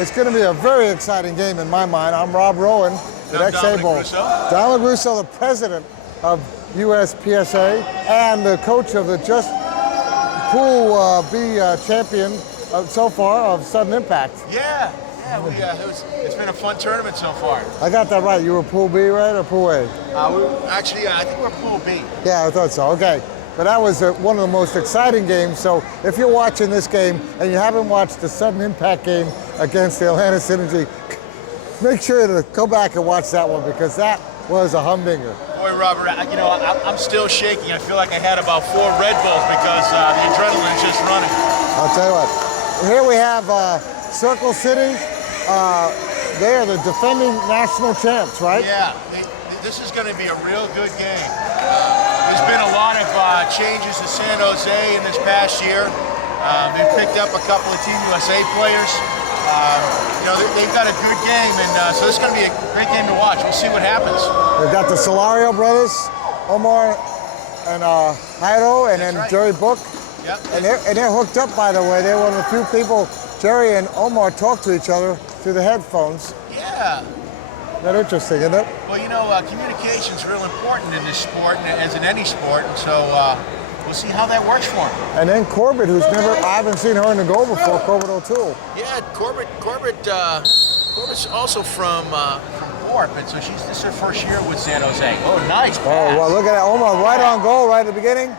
It's going to be a very exciting game in my mind. I'm Rob Rowan with XA Bowl. Dominic Russo, the president of USPSA and the coach of the just Pool B champion so far of Sudden Impact. Yeah, it's been a fun tournament so far. I got that right. You were Pool B, right, or Pool A? I think we're Pool B. Yeah, I thought so. Okay. But that was one of the most exciting games. So if you're watching this game and you haven't watched the Sudden Impact game against the Atlanta Synergy, make sure to go back and watch that one because that was a humdinger. Boy, Robert, I'm still shaking. I feel like I had about 4 Red Bulls because the adrenaline is just running. I'll tell you what. Here we have Circle City. They are the defending national champs, right? Yeah. This is going to be a real good game. There's been a lot of changes in San Jose in this past year. They've picked up a couple of Team USA players. They've got a good game, and so this is going to be a great game to watch. We'll see what happens. We've got the Solario brothers, Omar and Jairo, and then right. Jerry Book. Yep. And they're hooked up, by the way. They're one of the few people, Jerry and Omar, talk to each other through the headphones. Yeah. That interesting, isn't it? Well, communication's real important in this sport, as in any sport, and so we'll see how that works for him. And then Corbett, who's I haven't seen her in the goal before, Corbett O'Toole. Yeah, Corbett's also from Thorpe, and so this is her first year with San Jose. Oh, nice pass. Oh, well, look at that. Omar right on goal right at the beginning.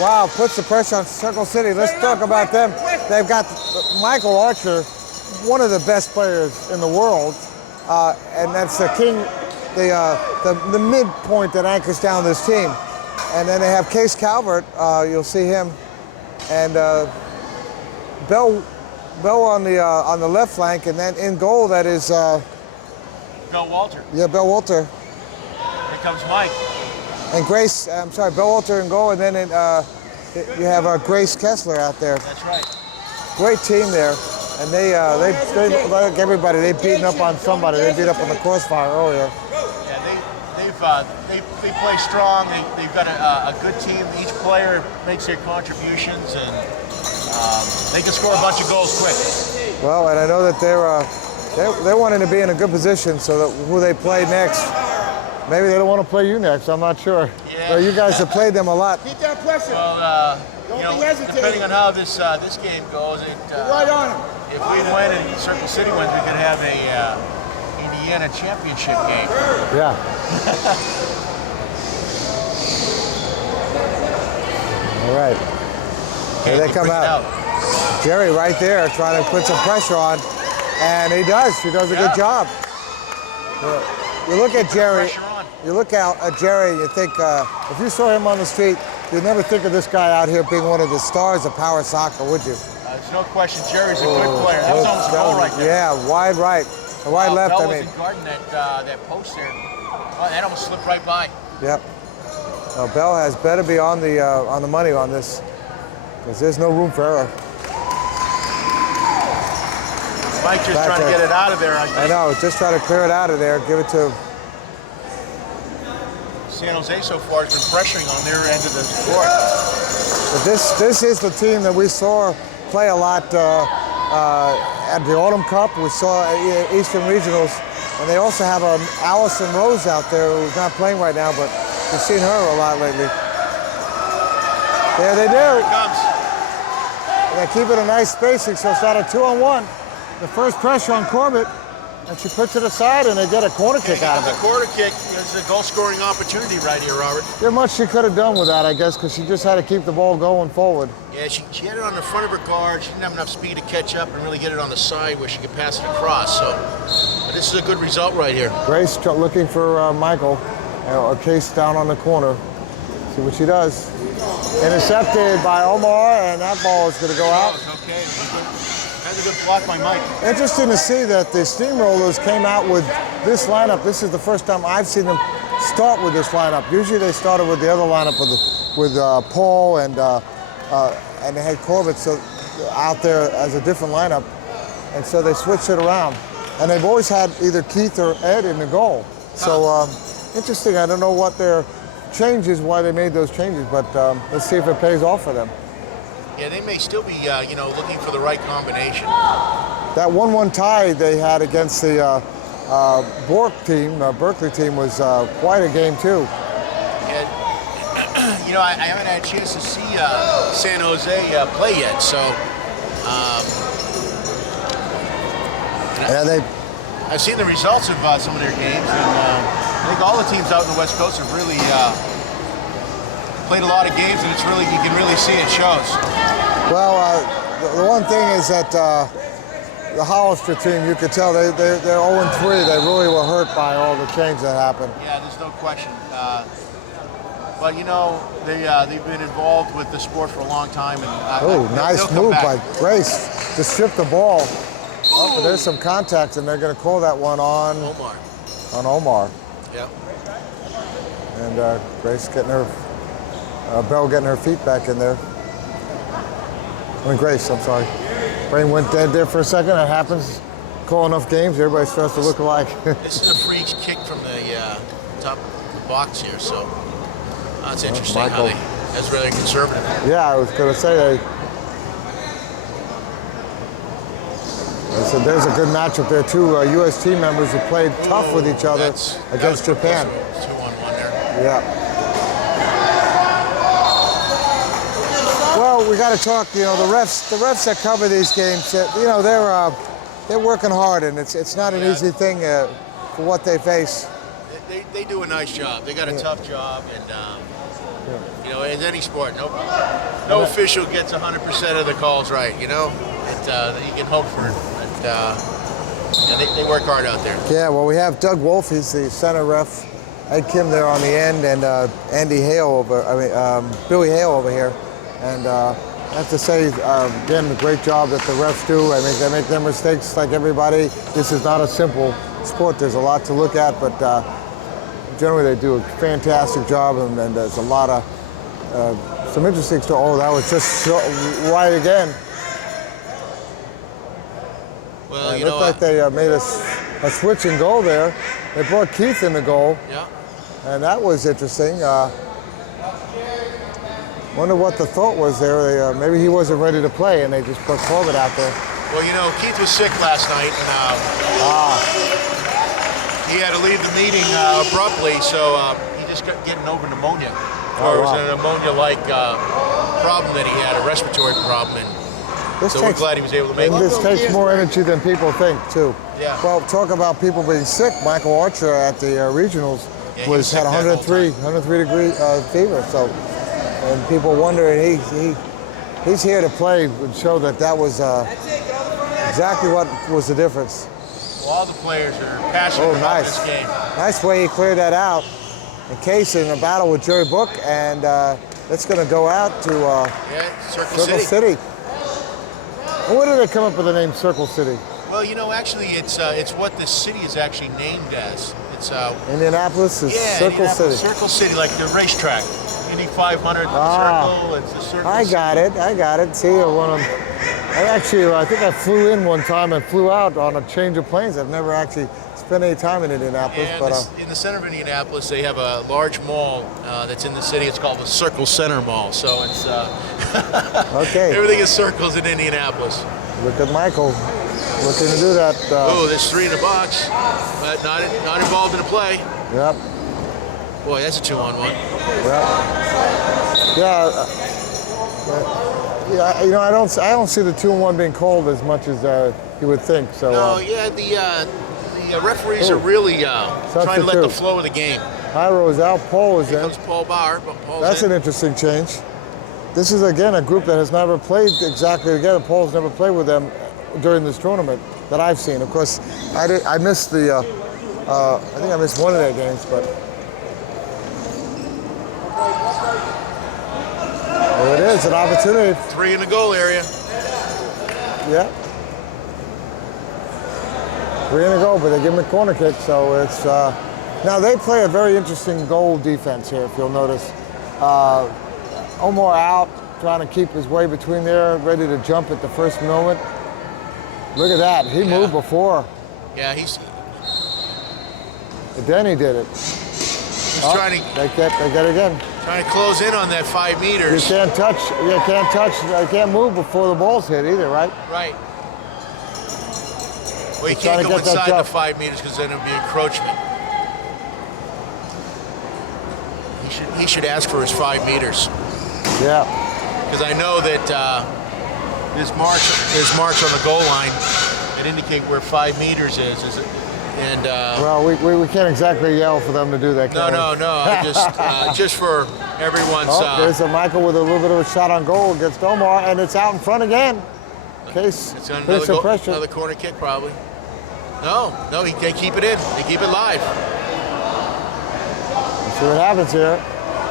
Wow, puts the pressure on Circle City. Let's talk about them. They've got Michael Archer, one of the best players in the world, and that's the king, the midpoint that anchors down this team. And then they have Case Calvert, you'll see him, and Bell on the left flank, and then in goal that is Bell Walter. Yeah, Bell Walter. Here comes Mike. And Grace, Bell Walter in goal, and then you have Grace Kessler out there. That's right. Great team there. And they like everybody, they've beaten up on somebody. They beat up on the Crossfire earlier. Yeah, they play strong. They've got a good team. Each player makes their contributions, and they can score a bunch of goals quick. Well, and I know that they're wanting to be in a good position so that who they play next. Maybe they don't want to play you next. I'm not sure. Yeah. But you guys have played them a lot. Keep that pressure. Well, Don't be hesitating. depending on how this game goes, right on him. If we win and Circle City wins, we could have a Indiana championship game. Yeah. All right. Here they come out. Jerry right there trying to put some pressure on, and he does. He does a good job. You look at Jerry. You look out at Jerry, and you think if you saw him on the street, you'd never think of this guy out here being one of the stars of power soccer, would you? There's no question. Jerry's a good player. That was almost a goal right there. Yeah, wide right, wide left. Bell wasn't guarding that post there. Oh, that almost slipped right by. Yep. Now Bell has better be on the money on this, because there's no room for error. Mike just trying to get it out of there. I know, just try to clear it out of there. Give it to San Jose so far has been pressuring on their end of the court. But this is the team that we saw play a lot at the Autumn Cup. We saw Eastern Regionals, and they also have Allison Rose out there who's not playing right now, but we've seen her a lot lately. There they do. Here it comes. And they keep it a nice spacing, so it's not a 2-on-1. The first pressure on Corbett, and she puts it aside, and they get a corner kick out of it. The corner kick is a goal-scoring opportunity right here, Robert. There's much she could have done with that, I guess, because she just had to keep the ball going forward. Yeah, she had it on the front of her guard. She didn't have enough speed to catch up and really get it on the side where she could pass it across. So, but this is a good result right here. Grace looking for Michael, a Case down on the corner. See what she does. Intercepted by Omar, and that ball is going to go out. Okay. That's a good block by Mike. Interesting to see that the Steamrollers came out with this lineup. This is the first time I've seen them start with this lineup. Usually they started with the other lineup with Paul and they had Corbett out there as a different lineup, and so they switched it around. And they've always had either Keith or Ed in the goal. So interesting. I don't know what their changes, why they made those changes, but let's see if it pays off for them. Yeah, they may still be, looking for the right combination. That 1-1 tie they had against the Bork team, Berkeley team, was quite a game too. And, I haven't had a chance to see San Jose play yet, so I've seen the results of some of their games, and I think all the teams out in the West Coast have really played a lot of games, and you can really see it shows. Well, the one thing is that the Hollister team, you could tell they're 0-3. They really were hurt by all the change that happened. Yeah, there's no question. But they've been involved with the sport for a long time, and nice move by Grace to strip the ball. Oh, but there's some contact, and they're going to call that one on Omar. On Omar. Yep. And Grace getting her, Bell getting her feet back in there. Grace, I'm sorry. Brain went dead there for a second. That happens. Call enough games, everybody starts to look alike. This is a free kick from the top of the box here, so that's interesting. Michael. That's really conservative. Yeah, I was going to say so there's a good matchup there. Two U.S. team members who played tough with each other against Japan. 2-on-1 there. Yeah. Well, we got to talk. The refs that cover these games, they're working hard, and it's not an easy thing for what they face. They do a nice job. They got a tough job, and in any sport, no official gets 100% of the calls right. You can hope for it. They work hard out there. Yeah, well, we have Doug Wolf. He's the center ref. Ed Kim there on the end, and Billy Hale over here. And I have to say, again, the great job that the refs do. They make their mistakes like everybody. This is not a simple sport. There's a lot to look at, but generally they do a fantastic job, and there's a lot of some interesting stuff. Oh, that was just right again. Well, it looked like they made a switch and goal there. They brought Keith in the goal. Yeah. And that was interesting. Wonder what the thought was there. Maybe he wasn't ready to play, and they just put Corbett out there. Well, Keith was sick last night, and he had to leave the meeting abruptly, so he just got getting over pneumonia. It was a pneumonia-like problem that he had, a respiratory problem, and we're glad he was able to make it. This takes more energy than people think, too. Yeah. Well, talk about people being sick. Michael Archer at the regionals had 103-degree fever. So, and people wonder, he's here to play and show that was exactly what was the difference. Well, all the players are passionate about this game. Nice way he cleared that out. And Case in a battle with Jerry Book, and it's going to go out to Circle City. Where did they come up with the name Circle City? Well, actually, it's what the city is actually named as. It's Indianapolis is Circle City. Circle City, like the racetrack. Indy 500 Circle. It's the Circle I City. got it. See, I think I flew in one time and flew out on a change of planes. I've never actually spent any time in Indianapolis. In the center of Indianapolis, they have a large mall that's in the city. It's called the Circle Center Mall. So it's okay. Everything is circles in Indianapolis. Look at Michael looking to do that. There's 3 in the box, but not involved in the play. Yep. Boy, that's a 2-on-1. Yeah. I don't see the 2-on-1 being called as much as you would think. So. No, the referees are really trying to let the flow of the game. Hyro is out. Paul is in. Here comes Paul Bauer, but Paul's That's an interesting change. This is, again, a group that has never played exactly together. Paul's never played with them during this tournament that I've seen. Of course, I missed the, I think I missed one of their games, but. There it is, an opportunity. 3 in the goal area. Yeah. 3 in a goal, but they give him a corner kick, so it's... now, they play a very interesting goal defense here, if you'll notice. Omar out, trying to keep his way between there, ready to jump at the first moment. Look at that. He moved before. Yeah, he's... But then he did it. He's trying to... They get it again. Trying to close in on that 5 meters. You can't move before the ball's hit either, right? Right. Well, you He's can't trying to go get that inside the jump. 5 meters because then it would be encroachment. He should ask for his 5 meters. Yeah. Because I know that there's marks on the goal line that indicate where 5 meters is. And Well, we can't exactly yell for them to do that. no. I just for everyone's. There's a Michael with a little bit of a shot on goal against Omar, and it's out in front again. Case It's puts some pressure. another corner kick probably. No, they keep it in. They keep it live. Let's see what happens here.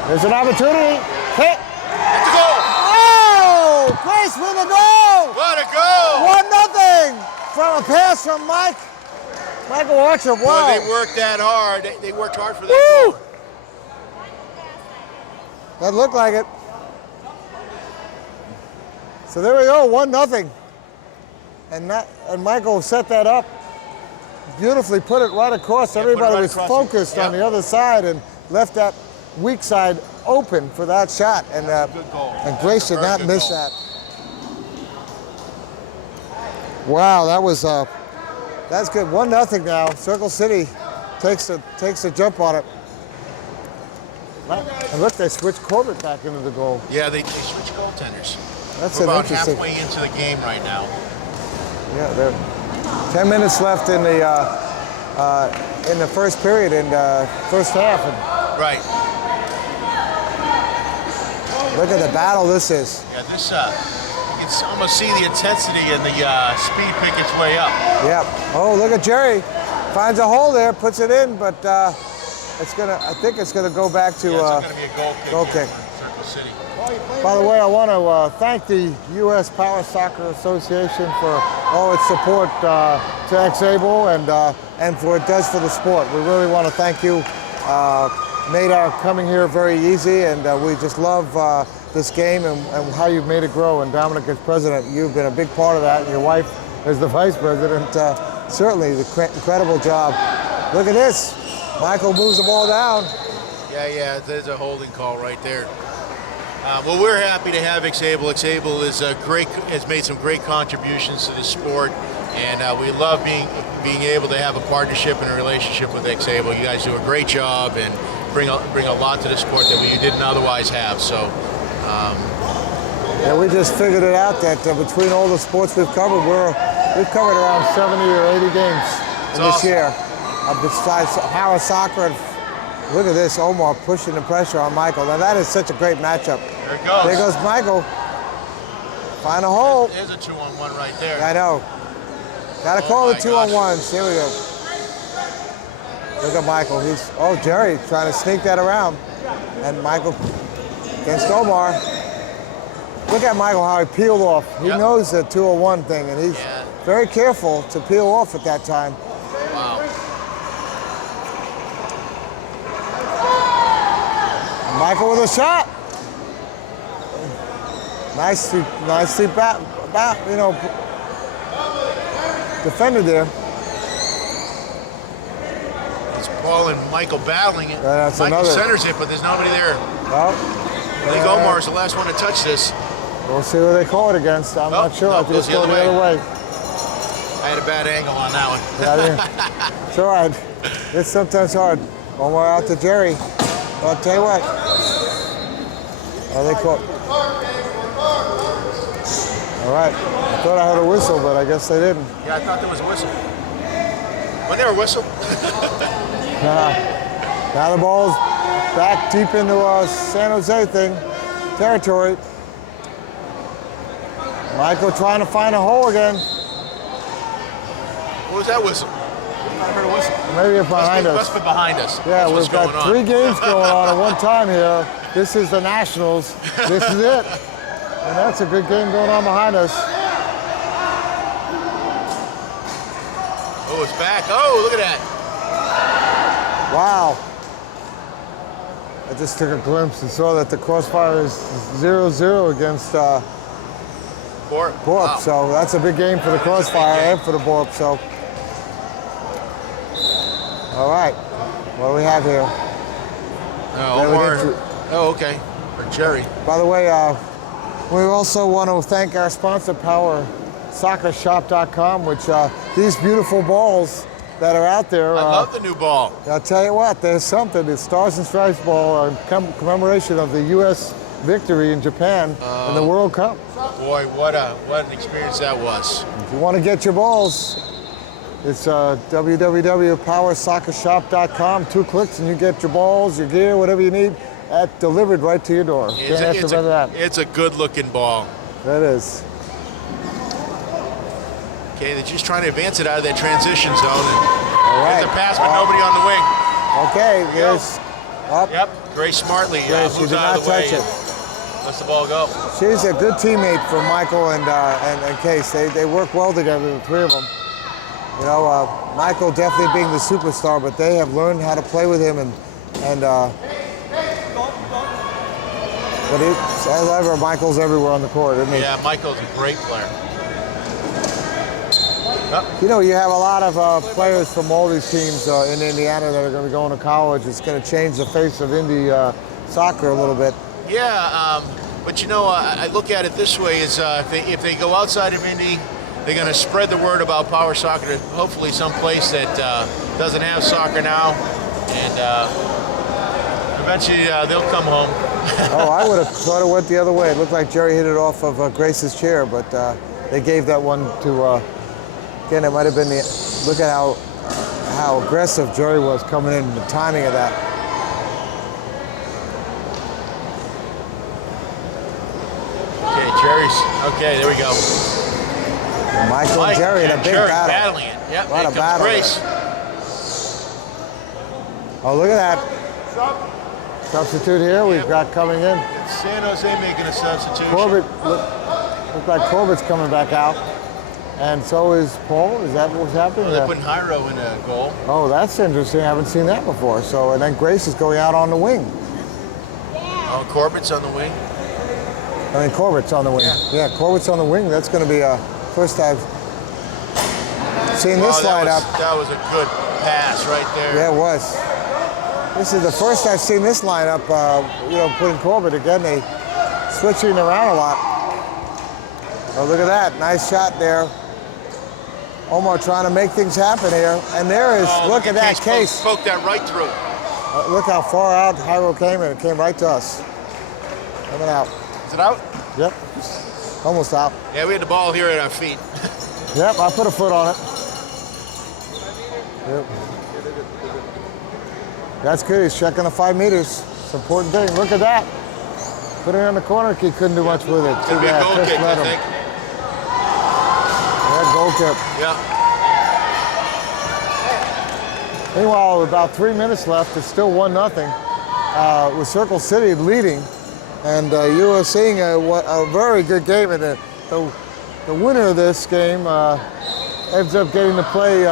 There's an opportunity. Hit. It's a goal. Oh! Grace with a goal! What a goal! 1-0 from a pass from Michael Archer. Wow. Boy, they worked that hard. They worked hard for that Woo! goal. That looked like it. So there we go, 1-0. And Michael set that up. Beautifully put it right across. Everybody right was across focused on the other side and left that weak side open for that shot. And Good goal. and Grace did Very not good miss goal. that. Wow, that's good. 1-0 now. Circle City takes a jump on it. And look, they switched Corbett back into the goal. Yeah, they switched goaltenders. That's We're an about interesting. halfway into the game right now. Yeah, there. 10 minutes left in the first period and first half. And Right. look at the battle this is. Yeah, this you can almost see the intensity and the speed pick its way up. Yep. Oh, look at Jerry. Finds a hole there, puts it in, but I think it's gonna go back to. Yeah, it's going to be a goal kick. goal here kick. for Circle City. By the way, I want to thank the U.S. Power Soccer Association for all its support to Ex-Able and for what it does for the sport. We really want to thank you. Made our coming here very easy, and we just love this game and how you've made it grow. And Dominic, as president, you've been a big part of that. And your wife, as the vice president, certainly the incredible job. Look at this. Michael moves the ball down. Yeah, there's a holding call right there. Well, we're happy to have Ex-Able. Ex-Able has made some great contributions to the sport, and we love being able to have a partnership and a relationship with Ex-Able. You guys do a great job and bring a lot to the sport that we didn't otherwise have. So, Yeah, we just figured it out that between all the sports we've covered, we've covered around 70 or 80 games this awesome. year. Besides power soccer, and look at this, Omar pushing the pressure on Michael. Now that is such a great matchup. there it goes. There goes Michael. Find a hole. There's a 2-on-1 right there. I know. Gotta Oh call the my 2-on-1s. Here we go. Look at Michael. Jerry trying to sneak that around. And Michael against Omar. Look at Michael, how he peeled off. He Yep. knows the 2-on-1 thing, and he's Yeah. very careful to peel off at that time. Wow. Michael with a shot. Nicely defended there. It's Paul and Michael battling it. That's Michael another. centers it, but there's nobody there. Well, I think Omar is the last one to touch this. we'll see who they call it against. I'm not sure. no, I think it's goes the going other the other way. I had a bad angle on that one. Yeah, it's all right. It's sometimes hard. Omar out to Jerry. I'll tell you what. Oh, they call. All right. I thought I heard a whistle, but I guess they didn't. Yeah, I thought there was a whistle. Wasn't there a whistle? Now the ball's back deep into San Jose territory. Michael trying to find a hole again. What was that whistle? I heard a whistle. Maybe it's behind us. Must be behind us. Yeah, That's we've what's got going on. 3 games going on at one time here. This is the Nationals. This is it. And that's a good game going on behind us. Oh, it's back. Oh, look at that. Wow. I just took a glimpse and saw that the crossfire is 0-0 against Borp. Borp. Wow. So that's a big game for the crossfire and for the Borp. So, all right. What do we have here? Omar Oh, okay. For Jerry. By the way, we also want to thank our sponsor, PowerSoccerShop.com, which these beautiful balls that are out there. I love the new ball. I'll tell you what, there's something. It's Stars and Stripes ball in commemoration of the U.S. victory in Japan in the World Cup. Boy, what an experience that was. If you want to get your balls, it's www.powersoccershop.com. 2 clicks and you get your balls, your gear, whatever you need, delivered right to your door. Can't ask for better than that. It's a good-looking ball. That is. Okay, they're just trying to advance it out of that transition zone. All right. There's a pass, but nobody on the wing. Okay, there's up. Yep, Grace smartly Grace, she moves did out not of the way. touch it. Lets the ball go. She's a good teammate for Michael and Case. They work well together, the three of them. You know, Michael definitely being the superstar, but they have learned how to play with him but as ever, Michael's everywhere on the court, isn't he? Yeah, Michael's a great player. You know, you have a lot of players from all these teams in Indiana that are going to be going to college. It's going to change the face of Indy soccer a little bit. Yeah, but you know, I look at it this way: is if they go outside of Indy, they're going to spread the word about Power Soccer to hopefully some place that doesn't have soccer now, and eventually they'll come home. Oh, I would have thought it went the other way. It looked like Jerry hit it off of Grace's chair, but they gave that one to. Again, it might have been the. Look at how aggressive Jerry was coming in. The timing of that. Okay, Jerry's. Okay, there we go. Michael and Jerry in a big Jerry battle. battling it. Yep, A lot of battle Grace. Oh, look at that. Substitute here we've got coming in. San Jose making a substitution. Corbett, look like Corbett's coming back out. And so is Paul. Is that what's happening? They're putting Jairo in a goal. Oh, that's interesting. I haven't seen that before. So, and then Grace is going out on the wing. Oh, Corbett's on the wing. I mean, Corbett's on the wing. Yeah, Corbett's on the wing. That's going to be first I've seen this lineup. That was a good pass right there. Yeah, it was. This is the first I've seen this lineup, you know, putting Corbett again. They switching around a lot. Oh, look at that. Nice shot there. Omar trying to make things happen here. And there is, look at that Case. Poked that right through. Look how far out Jairo came, and it came right to us. Coming out. Is it out? Yep. Almost out. Yeah, we had the ball here at our feet. Yep, I put a foot on it. Yep. That's good. He's checking the 5 meters. It's an important thing. Look at that. Put it in the corner. He couldn't do much with it. It's going to be a goal kick, I think. Yeah, goal kick. Yeah. Meanwhile, with about 3 minutes left, it's still 1-0 with Circle City leading. And you are seeing a very good game. And the winner of this game ends up getting to play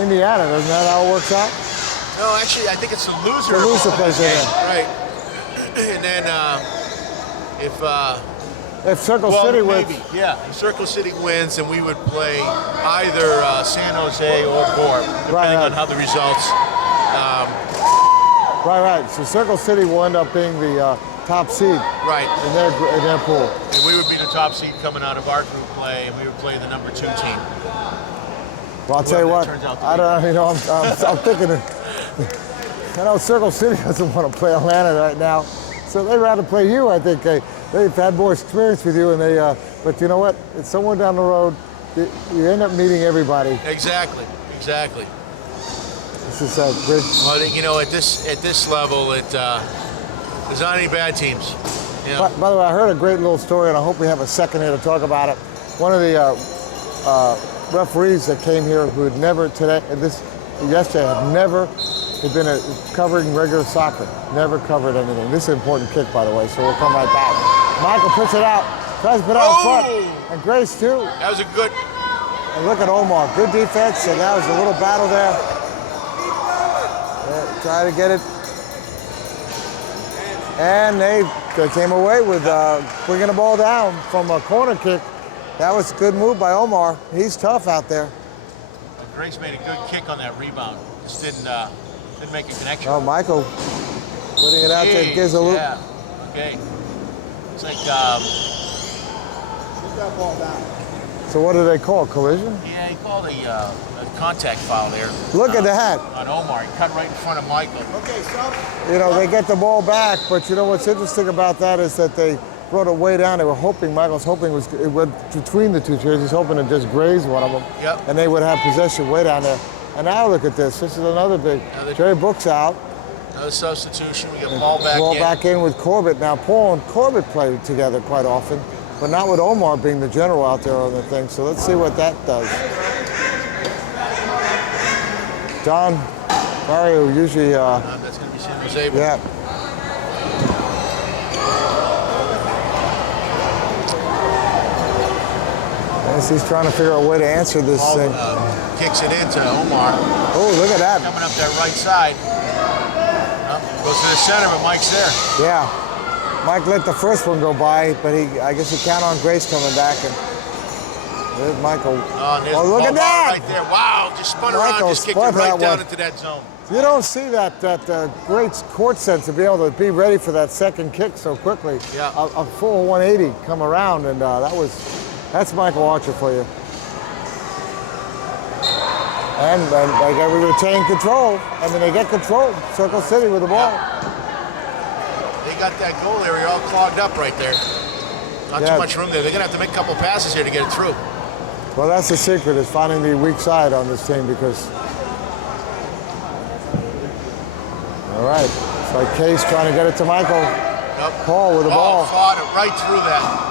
Indiana. Isn't that how it works out? No, actually, I think it's the loser. The loser plays it in. Right. And then if Circle City wins. Yeah, if Circle City wins, then we would play either San Jose or Gorb, depending on how the results. Right. So Circle City will end up being the top seed. Right. In their pool. And we would be the top seed coming out of our group play, and we would play the number 2 team. Well, I'll tell you what. I don't. You know, I'm thinking. I know Circle City doesn't want to play Atlanta right now, so they'd rather play you. I think they've had more experience with you, and they. But you know what? It's somewhere down the road. You end up meeting everybody. Exactly. This is a great. Well, you know, at this level, there's not any bad teams. Yeah. By the way, I heard a great little story, and I hope we have a second here to talk about it. One of the referees that came here who had never yesterday had never. They've been covering regular soccer, never covered anything. This is an important kick, by the way, so we'll come right back. Michael puts it out, tries to put it out front, and Grace too. That was a good. And look at Omar, good defense, and that was a little battle there. Try to get it. And they came away with bringing the ball down from a corner kick. That was a good move by Omar. He's tough out there. Grace made a good kick on that rebound. Just didn't make a connection. Oh, Michael Putting it out there, Jeez, gives a loop. Yeah. Okay. It's like, Shoot that ball down. So what do they call, collision? yeah, he called a contact foul there. Look at that. On Omar. He cut right in front of Michael. Okay, stop. You know, they get the ball back, but you know what's interesting about that is that they brought it way down. They were hoping, Michael's hoping it went between the two chairs. He's hoping to just graze one of them. Yep. And they would have possession way down there. And now look at this. This is another big. Jerry Book's out. Another substitution. We get ball back Ball in. back in with Corbett. Now, Paul and Corbett play together quite often, but not with Omar being the general out there on the thing. So let's see what that does. Don Barrio usually, That's going to be San Jose. yeah. As he's trying to figure out a way to answer this Paul thing. kicks it into Omar. Oh, look at that. Coming up that right side. Goes to the center, but Mike's there. Yeah. Mike let the first one go by, but I guess he counted on Grace coming back. And there's Michael. And there's Oh, look the at ball that. right there. Wow, just spun around, Michael just kicked it spun right that down one. into that zone. You don't see that great court sense to be able to be ready for that second kick so quickly. Yeah. A full 180 come around, and that's Michael Archer for you. And they got to retain control. I mean, they get control. Circle City with the ball. They got that goal area all clogged up right there. Not Yeah. too much room there. They're going to have to make a couple passes here to get it through. Well, that's the secret, is finding the weak side on this team, because. All right. It's like Case trying to get it to Michael. Yep. Paul with the ball. Fought it right through that.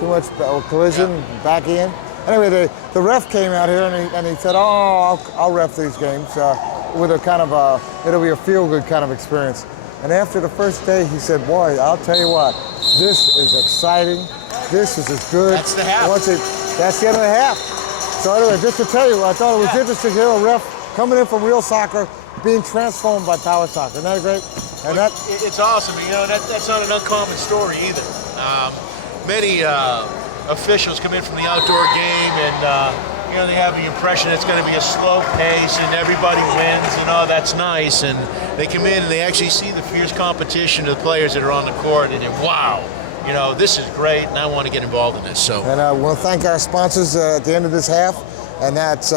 Too much collision, back in. Anyway, the ref came out here and he said, "Oh, I'll ref these games with a kind of it'll be a feel-good kind of experience." And after the first day, he said, "Boy, I'll tell you what, this is exciting. This is as good." That's the half. That's the end of the half. So anyway, just to tell you, I thought it was interesting to hear a ref coming in from real soccer being transformed by power soccer. Isn't that great? And It's awesome. You know, that's not an uncommon story either. Many officials come in from the outdoor game and, you know, they have the impression it's going to be a slow pace and everybody wins and, oh, that's nice. And they come in and they actually see the fierce competition of the players that are on the court and they're, wow, you know, this is great and I want to get involved in this. So. And we'll thank our sponsors at the end of this half, and that's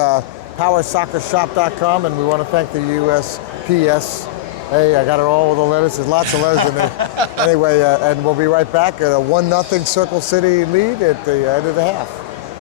PowerSoccerShop.com, and we want to thank the USPS. Hey, I got it all with the letters. There's lots of letters in there. Anyway, and we'll be right back at a 1-0 Circle City lead at the end of the half.